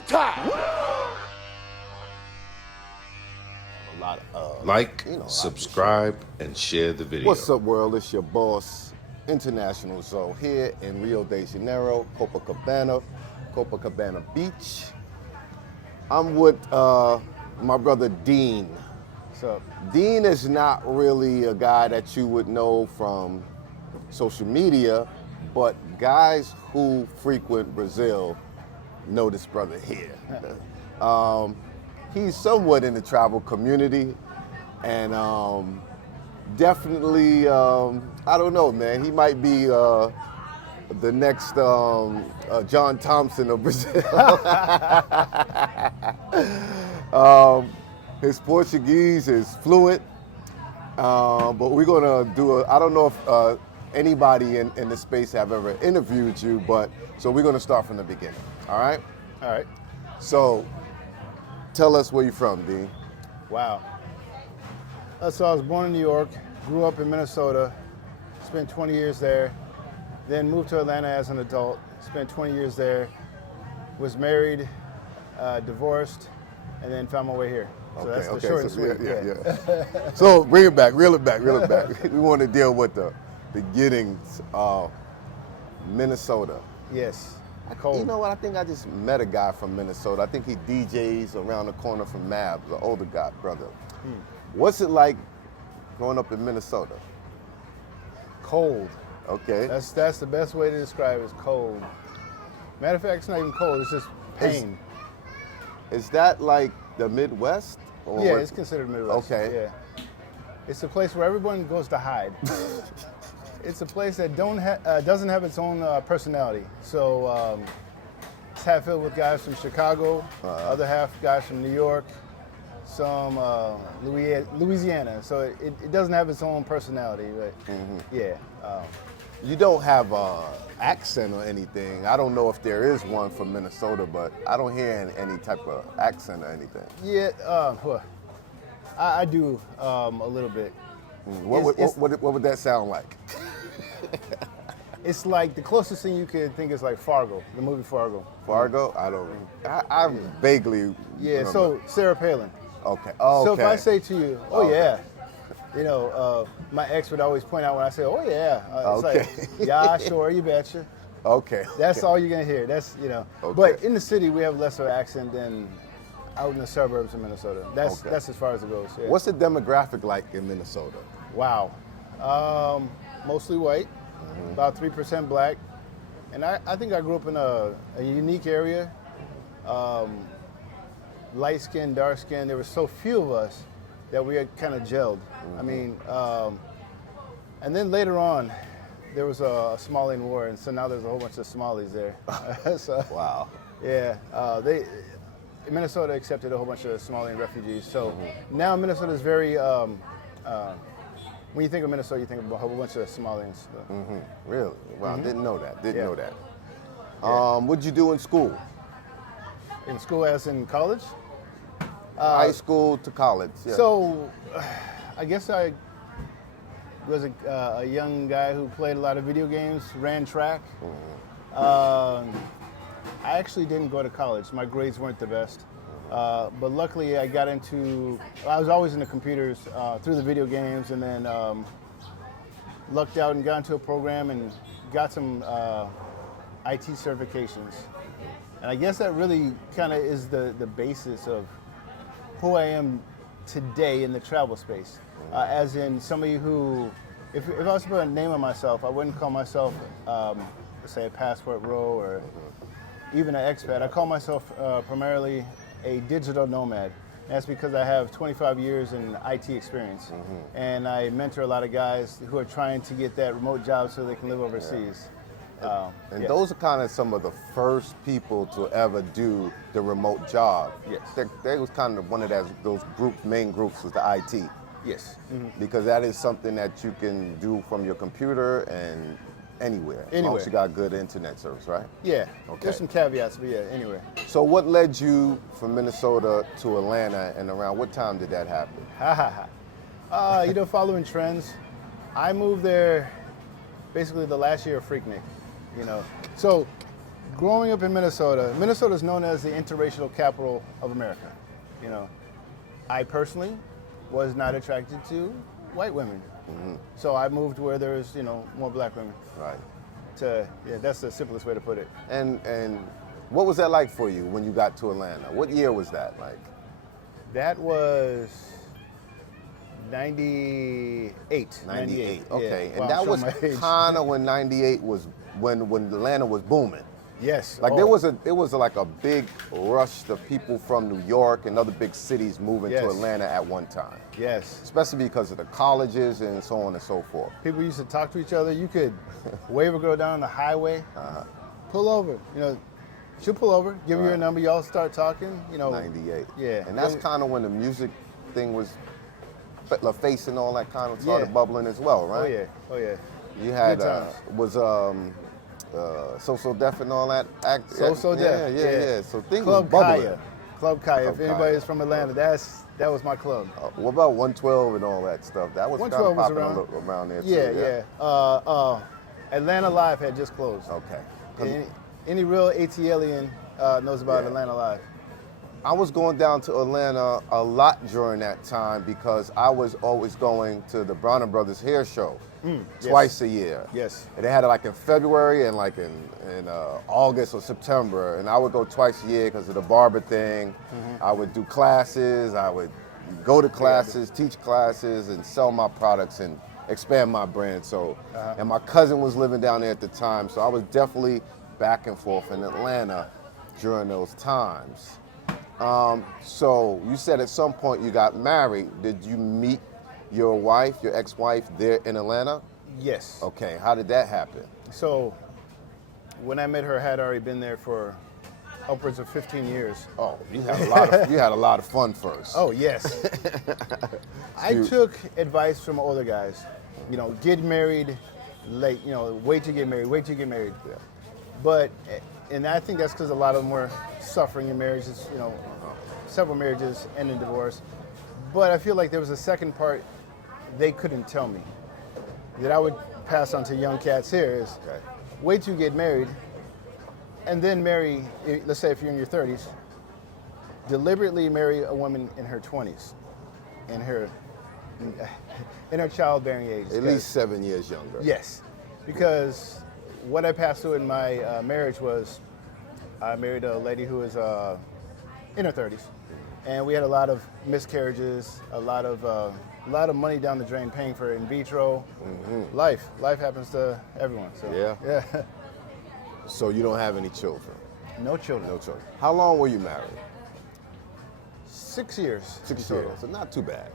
showtime. A lot of Like, you know, a lot subscribe, and share the video. What's up, world? It's your boss, International Zoe, here in Rio De Janeiro, Copacabana Beach. I'm with my brother Dean. So Dean is not really a guy that you would know from social media, but guys who frequent Brazil know this brother here. He's somewhat in the travel community, and definitely, I don't know, man. He might be the next John Thompson of Brazil. His Portuguese is fluent, but we're gonna do I don't know if anybody in the space have ever interviewed you, but so we're gonna start from the beginning. All right? All right. So tell us where you're from, Dean. Wow. So I was born in New York, grew up in Minnesota, spent 20 years there, then moved to Atlanta as an adult, spent 20 years there, was married, divorced, and then found my way here. So that's the short and sweet. Yeah. So bring it back, reel it back. We want to deal with the beginnings of Minnesota. Yes. Cold. You know what? I think I just met a guy from Minnesota. I think he DJs around the corner from Mavs, an older guy, brother. What's it like growing up in Minnesota? Cold. Okay. That's the best way to describe it, is cold. Matter of fact, it's not even cold, it's just pain. Is that like the Midwest? Or yeah, it's considered Midwest. Okay. Yeah. It's a place where everyone goes to hide. It's a place that doesn't have its own personality. So it's half filled with guys from Chicago, other half guys from New York, some Louisiana. So it doesn't have its own personality. But yeah. You don't have an accent or anything. I don't know if there is one from Minnesota, but I don't hear any type of accent or anything. Yeah, well, I do a little bit. What would that sound like? It's like the closest thing you could think is like Fargo, the movie Fargo. Fargo? I vaguely remember. So Sarah Palin. Okay. Oh, so okay. if I say to you, yeah, you know, my ex would always point out when I say, oh yeah, it's like, yeah, sure, you betcha. Okay. That's all you're gonna hear. That's, you know. Okay. But in the city, we have less of an accent than out in the suburbs of Minnesota. That's as far as it goes. Yeah. What's the demographic like in Minnesota? Wow. Mostly white, about 3% black. And I think I grew up in a unique area. Light skin, dark skin. There were so few of us that we had kind of gelled. I mean, and then later on, there was a Somalian war, and so now there's a whole bunch of Somalis there. So, wow. Yeah, Minnesota accepted a whole bunch of Somalian refugees. So now Minnesota is very, when you think of Minnesota, you think of a whole bunch of Somalians. Really? Wow, didn't know that. Didn't know that. What'd you do in school? In school as in college? High school to college. Yeah. So, I guess I was a young guy who played a lot of video games, ran track. I actually didn't go to college. My grades weren't the best. But luckily I was always into computers through the video games, and then lucked out and got into a program and got some IT certifications. And I guess that really kind of is the basis of who I am today in the travel space. As in somebody who, if I was to put a name on myself, I wouldn't call myself, say, a passport bro or even an expat. I call myself primarily a digital nomad. And that's because I have 25 years in IT experience. And I mentor a lot of guys who are trying to get that remote job so they can live overseas. And those are kind of some of the first people to ever do the remote job. Yes. They was kind of one of those main groups was the IT. Yes. Because that is something that you can do from your computer and anywhere. As long as you got good internet service, right? Yeah. Okay. There's some caveats, but yeah, anywhere. So what led you from Minnesota to Atlanta, and around what time did that happen? Following trends. I moved there basically the last year of Freaknik. So growing up in Minnesota, Minnesota is known as the interracial capital of America. You know, I personally was not attracted to white women, so I moved where there's more black women. Right. That's the simplest way to put it. And what was that like for you when you got to Atlanta? What year was that like? That was 98. 98. Okay. Yeah. And that was kind of when 98 was when Atlanta was booming. Yes. Like there was like a big rush of people from New York and other big cities moving to Atlanta at one time. Yes. Especially because of the colleges and so on and so forth. People used to talk to each other. You could wave a girl down the highway, pull over. She'll pull over, give you your number. Y'all start talking. 98. Yeah. And that's kind of when the music thing was face and all that kind of started bubbling as well, right? Oh yeah. You had So Def and all that act. So Def. Yeah. So things Club was bubbling. Kaya. Club Kaya. If anybody's from Atlanta, that was my club. What about 112 and all that stuff? That was kind of popping around there too. Yeah. Atlanta Live had just closed. Okay. Any real ATLian knows about Atlanta Live. I was going down to Atlanta a lot during that time because I was always going to the Brown & Brothers hair show twice a year. Yes. And they had it like in February and like in August or September. And I would go twice a year because of the barber thing. I would do classes. I would go to classes, teach classes, and sell my products and expand my brand. So, and my cousin was living down there at the time. So I was definitely back and forth in Atlanta during those times. So you said at some point you got married. Did you meet your wife, your ex-wife, there in Atlanta? Yes. Okay. How did that happen? So when I met her, I had already been there for upwards of 15 years. Oh, you had a lot of fun first. Oh yes. I took advice from older guys. Get married late. Wait to get married. Wait to get married. Yeah. But and I think that's because a lot of them were suffering in marriages. Several marriages end in divorce. But I feel like there was a second part they couldn't tell me that I would pass on to young cats here is wait till you get married and then marry, let's say if you're in your 30s, deliberately marry a woman in her 20s, in her childbearing age. At least 7 years younger. Yes, because what I passed through in my marriage was I married a lady who was in her 30s. And we had a lot of miscarriages, a lot of money down the drain paying for in vitro. Life happens to everyone. So yeah. So you don't have any children? No children. No children. How long were you married? 6 years. 6 years. So not too bad.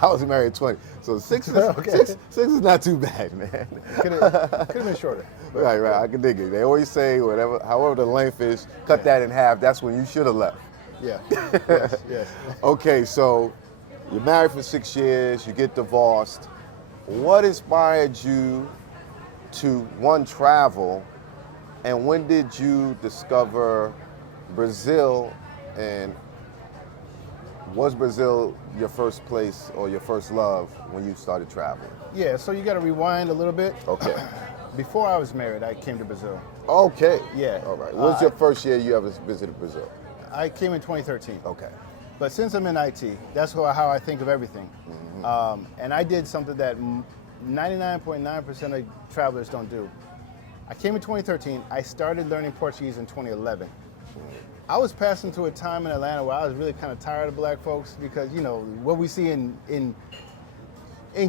I was married 20. So six is not too bad, man. Could have been shorter. Right. I can dig it. They always say however the length is, cut that in half. That's when you should have left. Yeah. Yes. Okay, so you're married for 6 years, you get divorced. What inspired you to, one, travel, and when did you discover Brazil, and was Brazil your first place or your first love when you started traveling? Yeah, so you got to rewind a little bit. Okay. Before I was married, I came to Brazil. Okay. Yeah. All right. What was your first year you ever visited Brazil? I came in 2013. Okay. But since I'm in IT, that's how I think of everything. And I did something that 99.9% of travelers don't do. I came in 2013. I started learning Portuguese in 2011. I was passing through a time in Atlanta where I was really kind of tired of black folks because, what we see in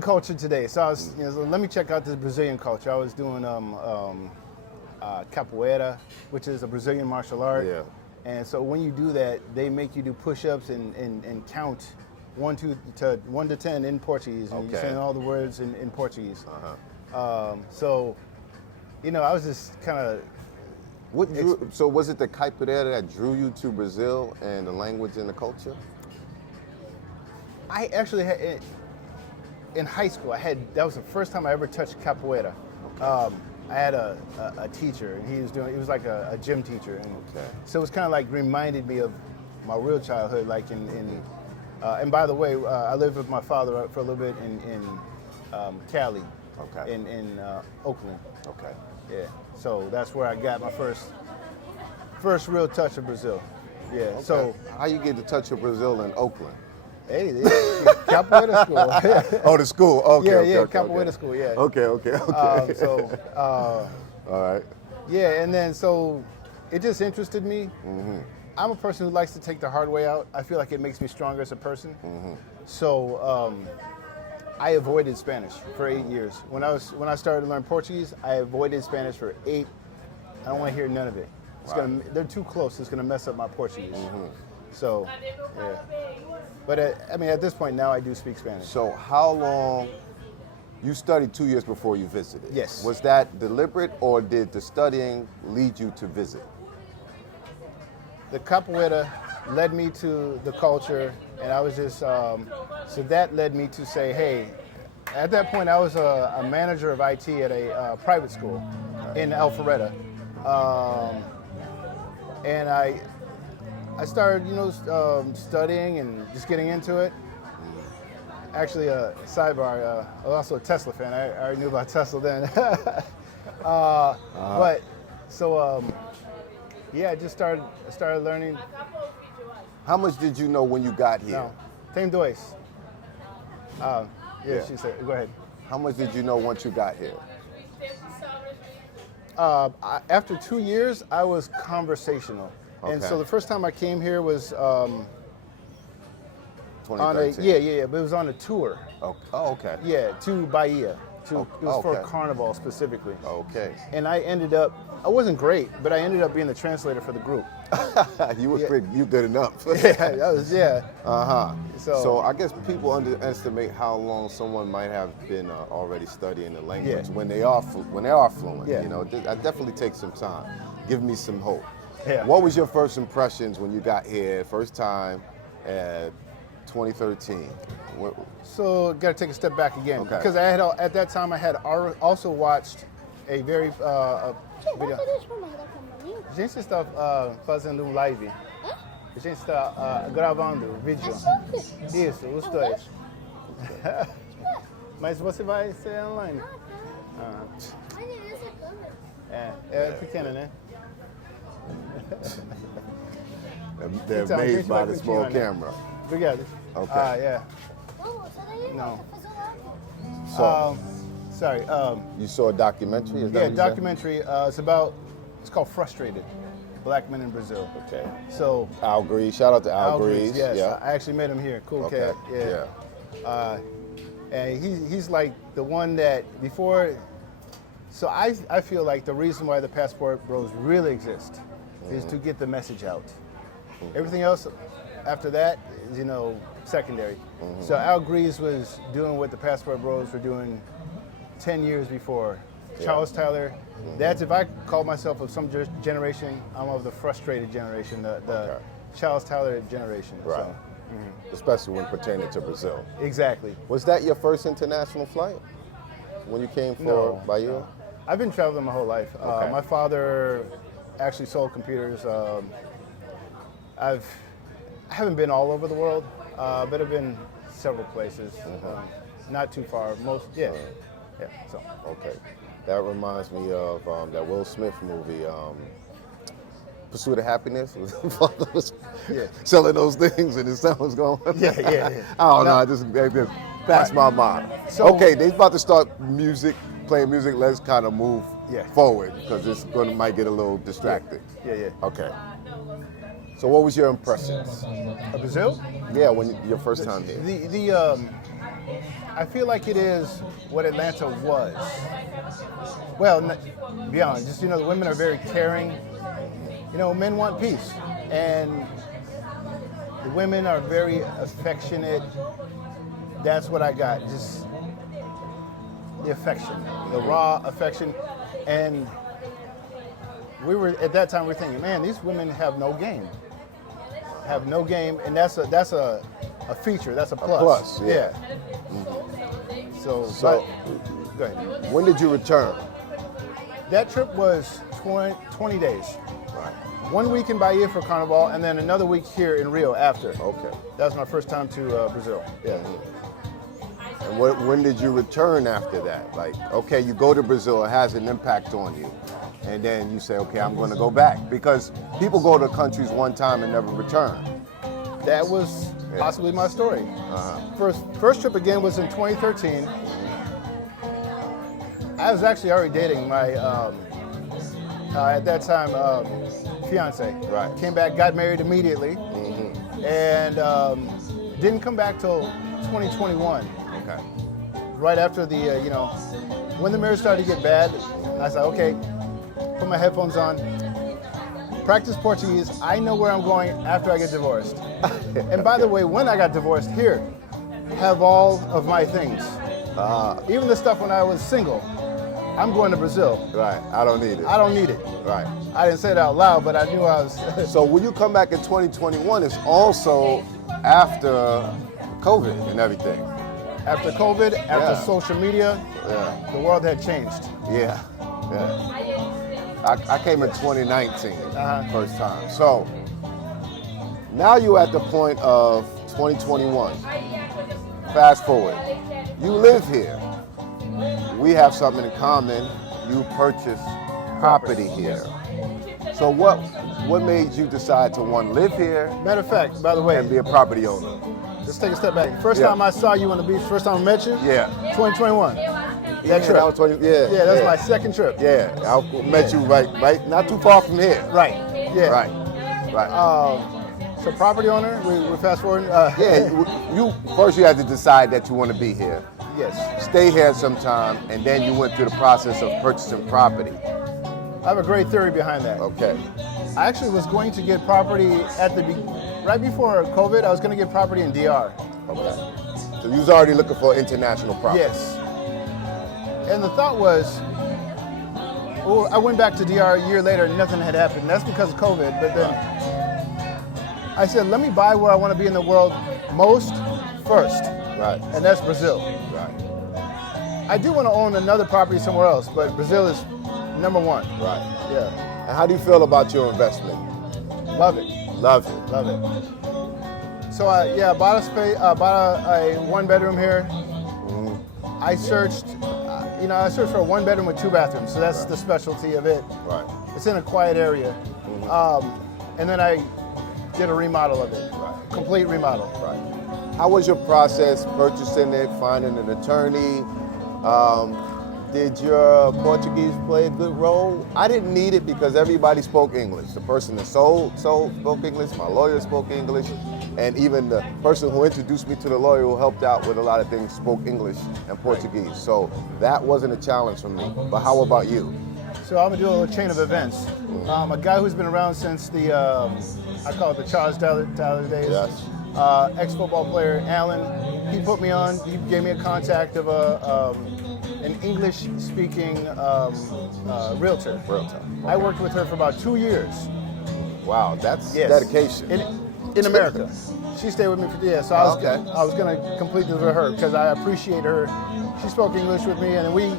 culture today. So I was, so let me check out this Brazilian culture. I was doing capoeira, which is a Brazilian martial art. Yeah. And so when you do that, they make you do push-ups and count 1 to 10 in Portuguese. And you're saying all the words in Portuguese. So, I was just kind of... So was it the capoeira that drew you to Brazil and the language and the culture? I actually had... In high school, that was the first time I ever touched capoeira. I had a teacher, and he was like a gym teacher. And so it was kind of like reminded me of my real childhood, like and by the way, I lived with my father for a little bit in Cali, in Oakland. Okay. Yeah. So that's where I got my first real touch of Brazil. Yeah. Okay. So how you get the touch of Brazil in Oakland? hey, capoeira school. Oh, the school. Okay. Yeah, okay, yeah, okay, capoeira okay. school. Yeah. Okay. All right. Yeah, and then so it just interested me. I'm a person who likes to take the hard way out. I feel like it makes me stronger as a person. So I avoided Spanish for 8 years. When I started to learn Portuguese, I avoided Spanish for 8. I don't want to hear none of it. They're too close. It's gonna mess up my Portuguese. So yeah. But I mean, at this point now, I do speak Spanish. So how long? You studied 2 years before you visited. Yes. Was that deliberate, or did the studying lead you to visit? The capoeira led me to the culture, and I was just so that led me to say, hey. At that point, I was a manager of IT at a private school in Alpharetta, and I started, studying and just getting into it. Actually, sidebar, I was also a Tesla fan. I already knew about Tesla then. But so yeah, I just started learning. How much did you know when you got here? No, tem dois. Yeah, she said, go ahead. How much did you know once you got here? After 2 years, I was conversational. And so the first time I came here was on a, 2013. but it was on a tour. Oh, okay. Yeah, to Bahia. It was for okay. Carnival specifically. Okay. And I wasn't great, but I ended up being the translator for the group. You were you good enough. Uh-huh. So I guess people underestimate how long someone might have been already studying the language when they are fluent. Yeah. You know, that definitely takes some time. Give me some hope. Yeah. What was your first impressions when you got here, first time at 2013? So got to take a step back again Okay. because at that time I had also watched a very video. A gente está fazendo live. A gente está gravando vídeo. Isso, os dois. Mas você vai ser online. É pequena, né? They're Então, a amazed gente by vai the small continuar, né? camera. Obrigado. Okay. Yeah. No. So Sorry. you saw a documentary? Is that Yeah, what you said? documentary. It's called Frustrated, Black Men in Brazil. Okay. So Al Grease. Shout out to Al Grease. yes, Yeah. I actually met him here. Cool Okay. cat. Yeah. And he's like the one that before. So I feel like the reason why the Passport Bros really exist is to get the message out. Everything else after that is secondary. So Al Grease was doing what the Passport Bros were doing 10 years before. Charles Tyler. That's if I call myself of some generation, I'm of the frustrated generation, the Charles Tyler generation. Right. So, Especially when pertaining to Brazil. exactly. Was that your first international flight when you came for Bahia? No. I've been traveling my whole life. Okay. My father actually sold computers. I haven't been all over the world, but I've been several places. Not too far. Yeah. So. Okay. That reminds me of that Will Smith movie, Pursuit of Happiness. His father was selling those things and his son was going. Yeah. I don't know. I just passed my mind. So- Okay, they about to start playing music. Let's kind of move forward because it's might get a little distracted. Yeah. Okay. So what was your impressions? Brazil? Yeah, when your first time here. I feel like it is what Atlanta was. Well, beyond, just the women are very caring. Men want peace, and the women are very affectionate. That's what I got, just the affection, the raw affection, and we were at that time we were thinking, man, these women have no game, and that's a feature, that's a plus. A plus, yeah. So go ahead. When did you return? That trip was 20 days. Right. 1 week in Bahia for Carnival, and then another week here in Rio after. Okay. That was my first time to Brazil. Yeah. And when did you return after that? Like, okay, you go to Brazil, it has an impact on you. And then you say, okay, I'm going to go back. Because people go to countries one time and never return. That was possibly my story. First trip again was in 2013. I was actually already dating my, at that time, fiance. Right. Came back, got married immediately, and didn't come back till 2021. Okay. Right after the, when the marriage started to get bad, I said, okay, put my headphones on, practice Portuguese. I know where I'm going after I get divorced. And by the way, when I got divorced, here, have all of my things. Even the stuff when I was single. I'm going to Brazil. Right, I don't need it. I don't need it. Right. I didn't say it out loud, but I knew I was. So when you come back in 2021, it's also after COVID and everything. After COVID, after social media, the world had changed. Yeah. I came in 2019, first time. So now you're at the point of 2021. Fast forward. You live here. We have something in common. You purchased property here. So what made you decide to want to live here? Matter of fact, by the way, and be a property owner? Let's take a step back. First time I saw you on the beach, first time I met you, 2021. That trip. That was 20, that was my second trip. Yeah, I met you right, not too far from here. Right. Yeah. Right. So property owner, we're fast forwarding. You first you had to decide that you want to be here. Yes. Stay here sometime, and then you went through the process of purchasing property. I have a great theory behind that. Okay. I actually was going to get property right before COVID. I was going to get property in DR. Okay. So you was already looking for international property. Yes. And the thought was, I went back to DR a year later and nothing had happened. That's because of COVID. But then I said, let me buy where I want to be in the world most first. Right. And that's Brazil. Right. I do want to own another property somewhere else, but Brazil is number one. Right. Yeah. And how do you feel about your investment? Love it. Love it. Love it. So I bought a space, bought a one bedroom here. I searched, I searched for a one bedroom with two bathrooms. So that's the specialty of it. Right. It's in a quiet area. And then I did a remodel of it. Right. Complete remodel. Right. How was your process purchasing it, finding an attorney? Did your Portuguese play a good role? I didn't need it because everybody spoke English. The person that sold spoke English, my lawyer spoke English, and even the person who introduced me to the lawyer who helped out with a lot of things spoke English and Portuguese. So that wasn't a challenge for me. But how about you? So I'm gonna do a little chain of events. A guy who's been around since the, I call it the Charles Tyler days. Yes. Ex-football player, Alan, he put me on, he gave me a contact of an English-speaking realtor. Okay. I worked with her for about 2 years. Wow, that's dedication. In America. She stayed with me for so I was gonna complete this with her because I appreciate her. She spoke English with me and then we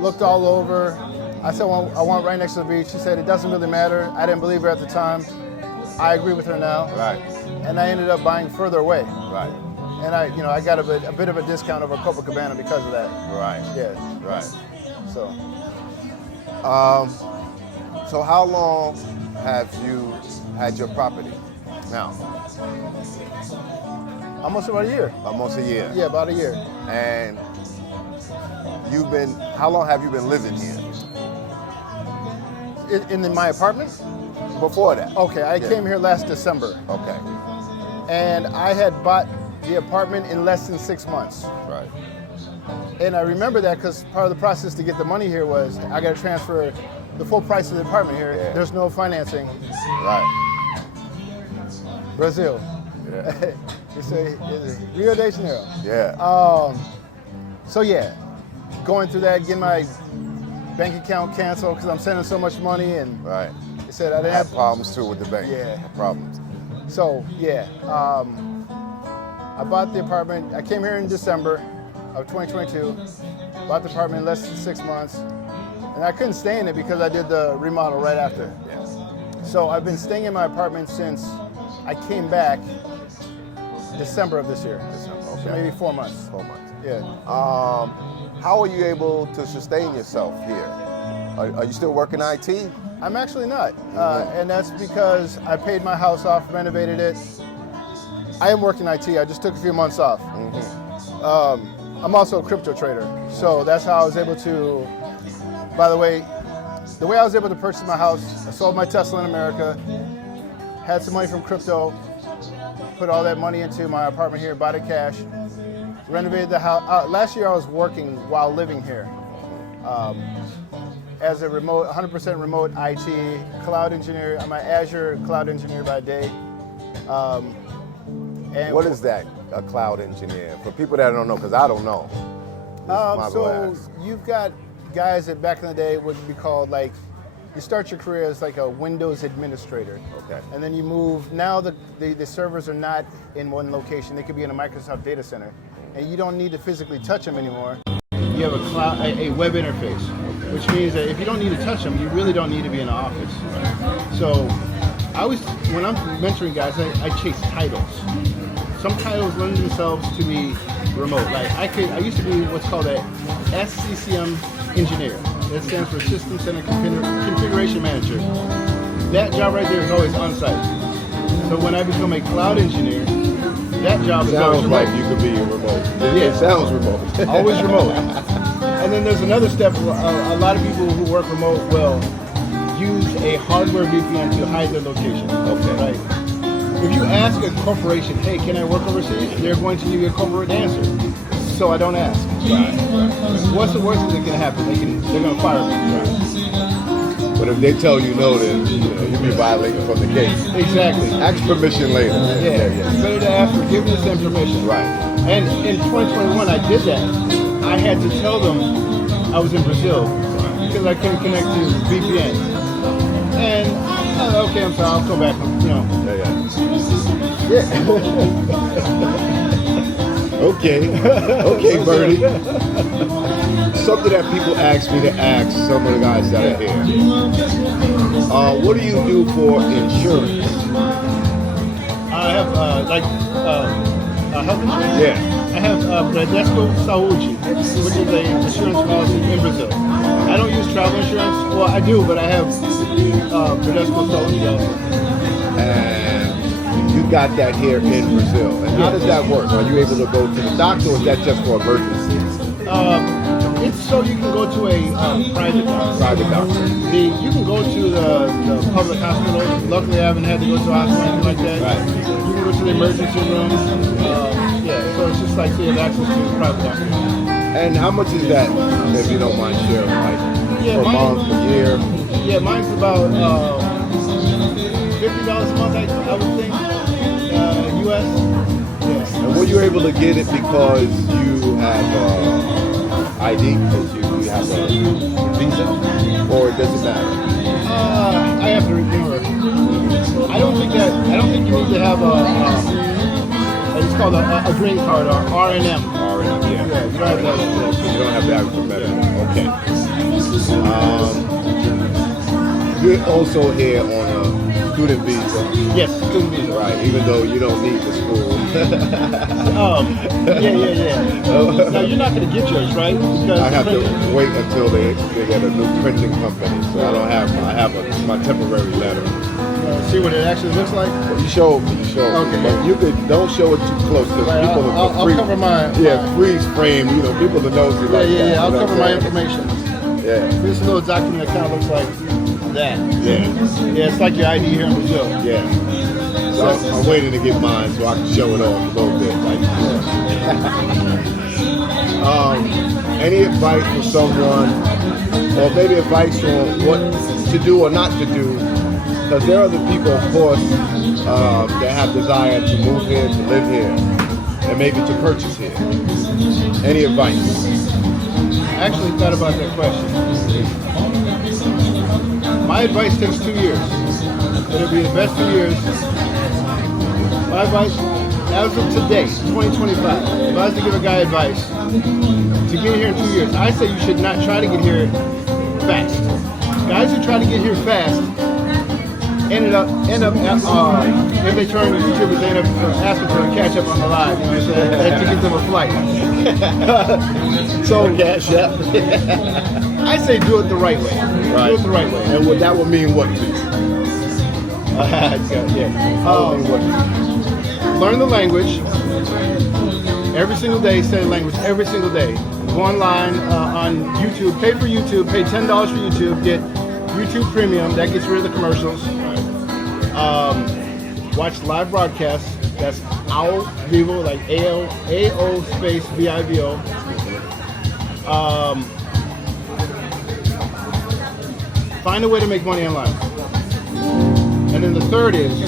looked all over. I said, well, I want right next to the beach. She said, it doesn't really matter. I didn't believe her at the time. I agree with her now. Right. And I ended up buying further away. Right. And I got a bit of a discount over Copacabana because of that. Right. Yeah. Right. So. So how long have you had your property now? Almost about a year. Almost a year. Yeah, about a year. And how long have you been living here? In my apartment? Before that. Okay, I came here last December. Okay. And I had bought the apartment in less than 6 months. Right. And I remember that because part of the process to get the money here was I got to transfer the full price of the apartment here. Yeah. There's no financing. Right. Brazil. Yeah. It's Rio De Janeiro. Yeah. So yeah, going through that, getting my bank account canceled because I'm sending so much money, and right. They said I didn't have problems too with the bank. Yeah, problems. So yeah, I bought the apartment. I came here in December of 2022. Bought the apartment in less than 6 months, and I couldn't stay in it because I did the remodel right after. Yes. So I've been staying in my apartment since I came back December of this year. Okay. So maybe 4 months. 4 months. Yeah. How are you able to sustain yourself here? Are you still working IT? I'm actually not, and that's because I paid my house off, renovated it. I am working IT. I just took a few months off. I'm also a crypto trader, so that's how I was able to. By the way I was able to purchase my house, I sold my Tesla in America, had some money from crypto, put all that money into my apartment here, bought it cash, renovated the house. Last year I was working while living here as a 100% remote IT cloud engineer. I'm an Azure cloud engineer by day. And What is that, a cloud engineer? For people that don't know, because I don't know. So you've got guys that back in the day would be called like, you start your career as like a Windows administrator. Okay. And then you move, now the servers are not in one location. They could be in a Microsoft data center. And you don't need to physically touch them anymore. You have a web interface, which means that if you don't need to touch them, you really don't need to be in the office. So when I'm mentoring guys, I chase titles. Some titles lend themselves to be remote. Like I used to be what's called a SCCM engineer. That stands for System Center Configuration Manager. That job right there is always on site. So when I become a cloud engineer, that job is always remote. Sounds like you could be remote. Yeah. It sounds remote. Always remote. And then there's another step. A lot of people who work remote will use a hardware VPN to hide their location. Okay. Right. If you ask a corporation, hey, can I work overseas? They're going to give you a corporate answer. So I don't ask. Right. What's the worst thing that can happen? They're going to fire me. Right. But if they tell you no, then you'll be violating from the gate. Exactly. Ask permission later. Yeah. It's better to ask forgiveness than permission. Right. And in 2021, I did that. I had to tell them I was in Brazil because I couldn't connect to VPN. And okay, I'm sorry, I'll come back. Okay, Bertie. Something that people ask me to ask some of the guys that are here. What do you do for insurance? I have health insurance. Yeah. I have Bradesco Saúde, which is a insurance policy in Brazil. I don't use travel insurance. Well, I do, but I have Bradesco Saúde also. And you got that here in Brazil. And how does that work? Are you able to go to the doctor, or is that just for emergencies? It's so you can go to a private doctor. Private doctor. You can go to the public hospital. Luckily, I haven't had to go to a hospital or anything like that. Right. You can go to the emergency room. So it's just like you have access to a private doctor. And how much is that, if you don't mind sharing, like per month, per year? Yeah, mine's about $50 a month, I would think, US. Yeah. And were you able to get it because you have ID, because you have a visa, or does it matter? I have to remember. I don't think you need to have it's called a green card or RNM. RNM, yeah. Yeah, you don't have that. You don't have to have it for medical. Okay. You're also here on a student visa. Yes, student visa. Right, even though you don't need the school. Yeah. Now, you're not going to get yours, right? Because I have to wait until they get a new printing company. So I have my temporary letter. See what it actually looks like? You show me. Okay. But don't show it too close to Right, people. I'll cover my... freeze frame. People that knows it like that. Yeah. I'll cover my information. Yeah. This little document that kind of looks like that. Yeah. Yeah, it's like your ID here in Brazil. Yeah. So I'm waiting to get mine so I can show it off a little bit. Any advice for someone, or maybe advice on what to do or not to do? Because there are the people, of course, that have desire to move here, to live here, and maybe to purchase here. Any advice? I actually thought about that question. My advice takes 2 years. It'll be the best 2 years. My advice, as of today, 2025, if I was to give a guy advice to get here in 2 years, I say you should not try to get here fast. Guys who try to get here fast end up if they turn to YouTubers, they end up asking for a catch up on the live. You know what I'm saying? They tickets of a flight. So Cash App. I say do it the right way. Right. Do it the right way. And that would mean what, please? Learn the language every single day. Study language every single day. Go online on YouTube. Pay for YouTube. Pay $10 for YouTube. Get YouTube Premium. That gets rid of the commercials. Watch live broadcasts. That's AO Vivo, like AO space VIVO. Find a way to make money online. And then the third is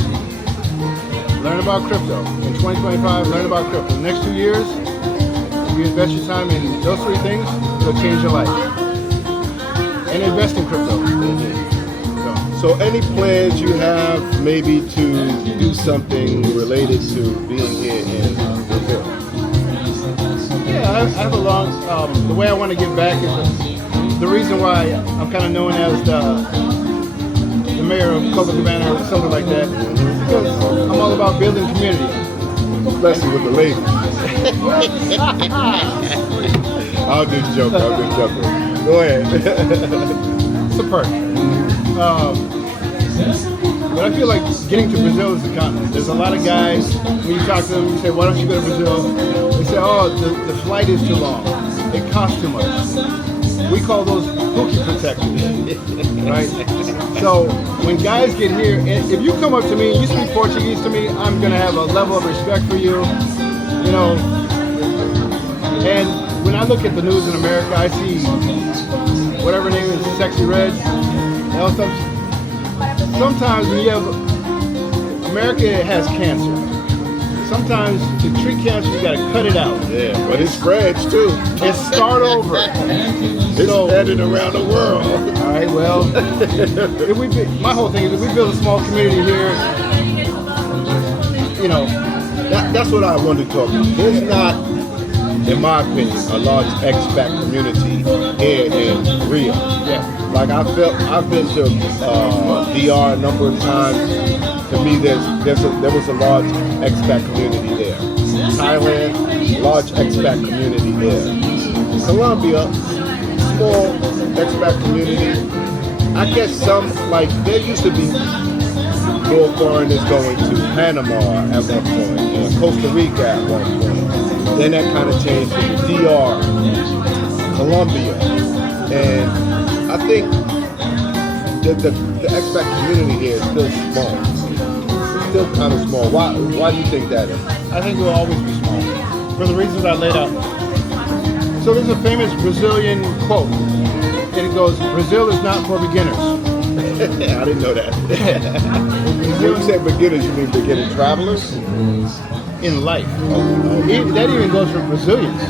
learn about crypto. In 2025, learn about crypto. The next 2 years, if you invest your time in those three things, it'll change your life. And invest in crypto. So any plans you have maybe to do something related to being here in Brazil? Yeah, I have a long, the way I want to give back is the reason why I'm kind of known as the mayor of Copacabana or something like that, because I'm all about building community. Especially with the ladies. I'll just joke. Go ahead. It's a perk. But I feel like getting to Brazil is the continent. There's a lot of guys, when you talk to them, you say, why don't you go to Brazil? They say, oh, the flight is too long. It costs too much. We call those cookie protectors, right? So when guys get here, if you come up to me and you speak Portuguese to me, I'm going to have a level of respect for you, you know. And when I look at the news in America, I see whatever her name is, Sexy Red. You know, sometimes when you have, America has cancer. Sometimes to treat cancer, you got to cut it out. Yeah, but it spreads too. And start over. It's spreading around the world. All right, well, my whole thing is if we build a small community here, you know. That's what I wanted to talk about. There's not, in my opinion, a large expat community here in Rio. Yeah. Like I've been to DR a number of times. To me, there was a large expat community there. Thailand, large expat community there. Colombia, small expat community. I guess there used to be more foreigners going to Panama at one point, and Costa Rica at one point. Then that kind of changed to DR, Colombia, and I think the expat community here is still small. Still kind of small. Why do you think that is? I think it will always be small for the reasons I laid out. So there's a famous Brazilian quote, and it goes, "Brazil is not for beginners." I didn't know that. When you say beginners, you mean beginner travelers? In life. That even goes for Brazilians.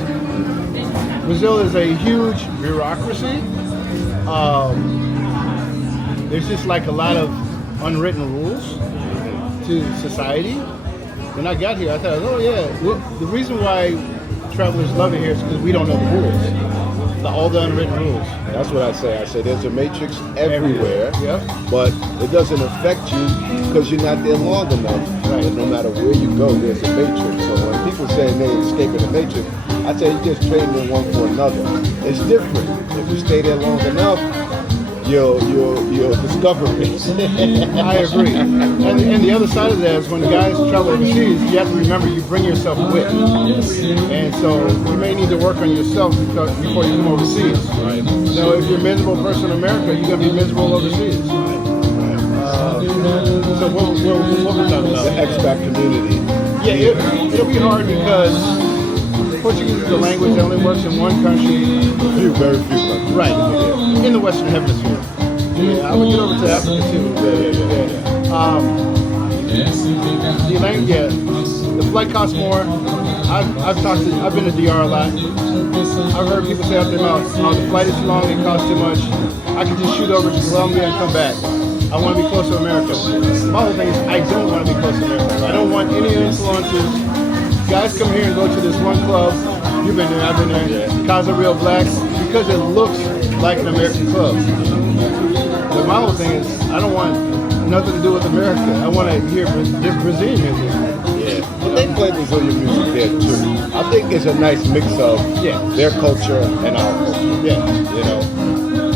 Brazil is a huge bureaucracy. There's just like a lot of unwritten rules to society. When I got here, I thought, oh yeah, the reason why travelers love it here is because we don't know the rules, all the unwritten rules. That's what I say. I say there's a matrix everywhere, Yep. but it doesn't affect you because you're not there long enough. Right. And no matter where you go, there's a matrix. So when people say they're escaping the matrix, I say you're just trading in one for another. It's different. If you stay there long enough, you'll discover it. I agree. And the other side of that is when guys travel overseas, you have to remember you bring yourself with. And so you may need to work on yourself before you come overseas. Right. So if you're a miserable person in America, you're going to be miserable overseas. So what we talking about? The expat community. Yeah, it'll be hard because Portuguese is a language that only works in one country. Very few countries. Right, in the Western Hemisphere. Yeah, I would get over to Africa too. The flight costs more. I've been to DR a lot. I've heard people say out their mouth, oh, the flight is too long, it costs too much. I can just shoot over to Colombia and come back. I want to be close to America. My whole thing is I don't want to be close to America. I don't want any influences. Guys come here and go to this one club. You've been there, I've been there. Casa Real Black, because it looks like an American club. But my whole thing is I don't want nothing to do with America. I want to hear Brazilian music. Yeah, but they play Brazilian music there too. I think it's a nice mix of their culture and our culture. Yeah, you know.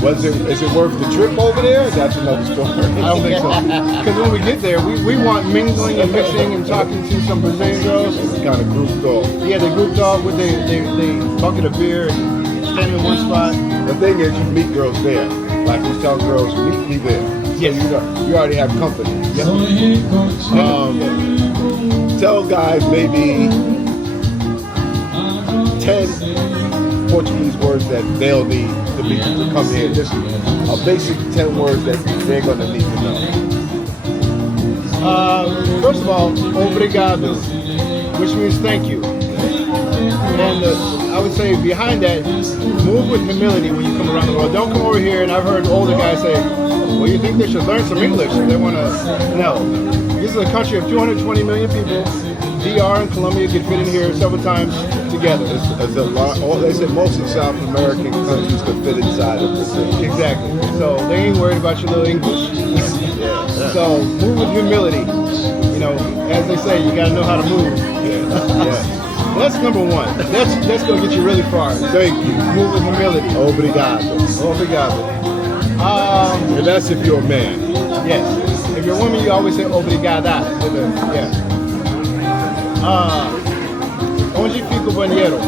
Is it worth the trip over there? That's another story. I don't think so. Because when we get there, we want mingling and mixing and talking to some Brazilian girls. It's kind of grouped off. Yeah, they grouped off with they bucket of beer and standing in one spot. The thing is, you meet girls there. Like we tell girls, meet me there. Yes. So you already have company. Yeah. Tell guys maybe 10 Portuguese words that they'll need to come here. Just a basic 10 words that they're going to need to know. First of all, obrigado, which means thank you. And I would say behind that, move with humility when you come around the world. Don't come over here, and I've heard older guys say, well, you think they should learn some English if they want to? No. This is a country of 220 million people. DR and Colombia get fit in here several times together. It's a lot. They said most of South American countries could fit inside of Brazil. Exactly. So they ain't worried about your little English. Yeah. So move with humility. You know, as they say, you got to know how to move. Yeah. That's number one. That's gonna get you really far. Thank you. Move with humility. Obrigado. Obrigado. And that's if you're a man. Yes. If you're a woman, you always say obrigada. Onde fica o banheiro?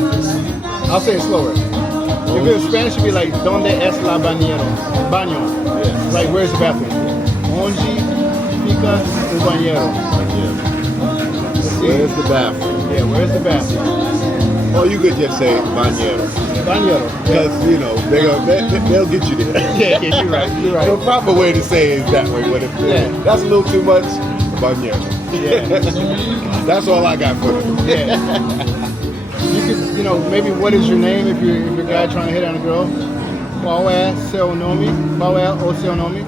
I'll say it slower. If it was Spanish, it'd be like donde es la bañero? Baño. Yeah. Like where's the bathroom? Onde fica o banheiro? Where's the bathroom? Yeah, where's the bathroom? Or you could just say bañero. Bañero. Because, you know, they'll get you there. Yeah, you're right. The proper way to say it is that way. But if that's a little too much, bañero. Yeah. That's all I got for them. Yeah. You could, you know, maybe what is your name if you're a guy trying to hit on a girl? Qual é seu nome? Qual é o seu nome?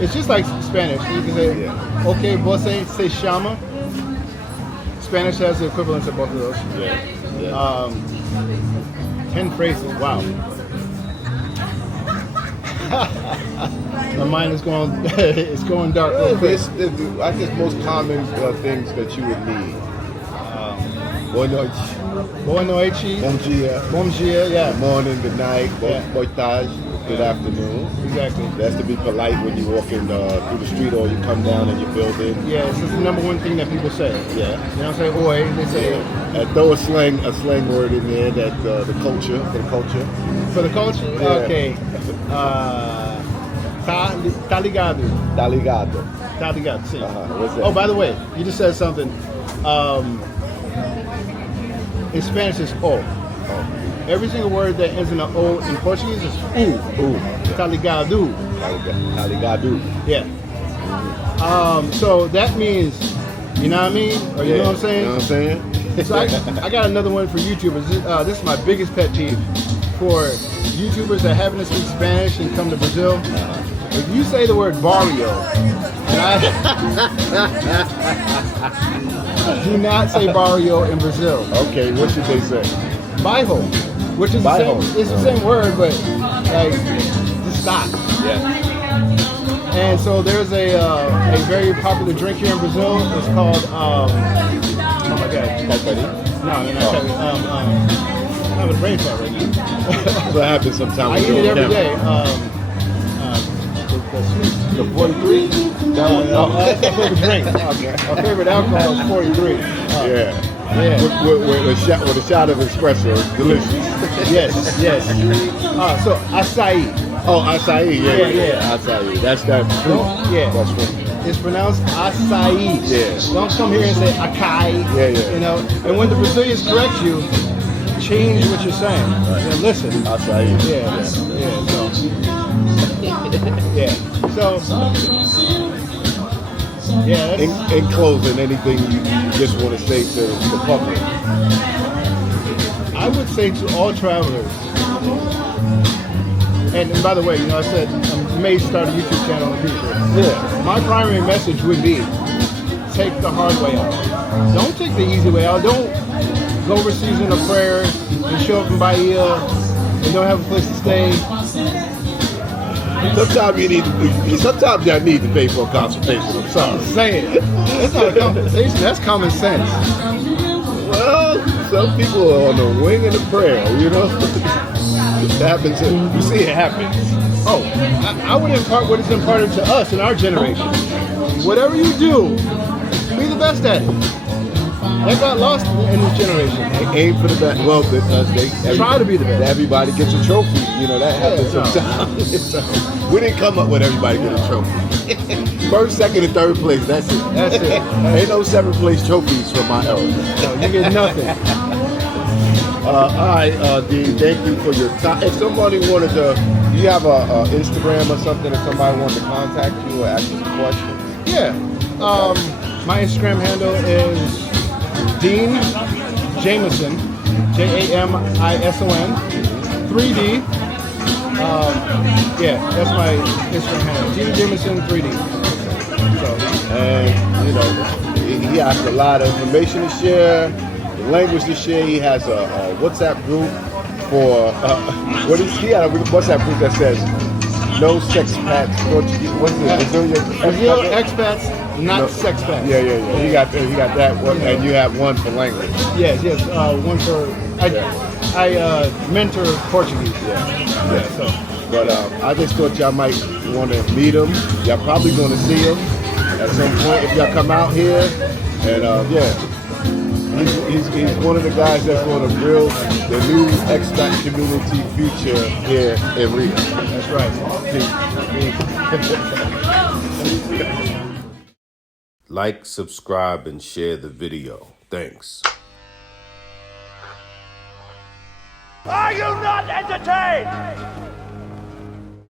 It's just like Spanish. You can say, okay, você se chama. Spanish has the equivalents of both of those. Yeah. 10 phrases. Wow. My mind is going. It's going dark. Real quick. I guess most common things that you would need. Boa noite. Boa noite. Bom dia. Bom dia. Yeah. Good morning. Good night. Yeah. Boa tarde. Good afternoon. Exactly. That's to be polite when you walk in through the street or you come down in your building. Yeah, it's the number one thing that people say. Yeah. They don't say oi. They say. And throw a slang word in there that the culture for the culture. For the culture. Yeah. Okay. Tá ligado. Tá ligado. Tá ligado. See. What's that? Oh, by the way, you just said something. In Spanish, it's o. Every single word that ends in an O in Portuguese is u. Tá ligado. Tá ligado. Yeah. So that means, you know what I mean? Or you know what I'm saying? You know what I'm saying? So I got another one for YouTubers. This is my biggest pet peeve for YouTubers that happen to speak Spanish and come to Brazil. If you say the word barrio, and do not say barrio in Brazil. Okay, what should they say? Bairro, which is the same, it's the same word, but like just stop. Yeah. And so there's a very popular drink here in Brazil. It's called oh my god, Caipirinha? no, not Caipirinha. I'm having a brain fart right now. What happens sometimes? I eat it every day. The 43? That's my favorite drink. My favorite alcohol is 43. Yeah. With a shot of espresso. It's delicious. Yes. So acai. Oh, acai. Yeah. Acai. That's that fruit. Yeah. That's fruit. It's pronounced acai. Yeah. Don't come here and say acai. Yeah. You know, and when the Brazilians correct you, change what you're saying. Right. And listen. Acai. Yeah. So. Yeah. In closing, anything you just want to say to the public? I would say to all travelers, and by the way, you know, I said I may start a YouTube channel in the future. Yeah. My primary message would be, take the hard way out. Don't take the easy way out. Don't go overseas in a prayer and show up in Bahia and don't have a place to stay. Sometimes y'all need to pay for a consultation. I'm sorry. Say it. That's not a conversation. That's common sense. Well, some people are on the wing of the prayer, you know? It happens. You see it happens. Oh, I would impart what is imparted to us in our generation. Whatever you do, be the best at it. That got lost in this generation. Aim for the best. Well, Try to be the best. Everybody gets a trophy. You know, that happens sometimes. We didn't come up with everybody get a trophy. First, second, and third place. That's it. That's it. Ain't no seventh place trophies from my era. No, you get nothing. All right, Dean, thank you for your time. If somebody wanted to, do you have a Instagram or something if somebody wanted to contact you or ask you some questions? Yeah. My Instagram handle is Dean Jamison, Jamison, 3D. Yeah, that's my Instagram handle, Dean Jamison 3D. So, and you know, he has a lot of information to share, the language to share. He has a WhatsApp group for he had a WhatsApp group that says no sexpats Portuguese. What's it? Brazil expats, not sexpats. Yeah. He got that one, and you have one for language. Yes. One for I mentor Portuguese. Yeah. So, but I just thought y'all might want to meet him. Y'all probably going to see him at some point if y'all come out here. And he's one of the guys that's going to build the new expat community future here in Rio. That's right. Like, subscribe, and share the video. Thanks. Are you not entertained?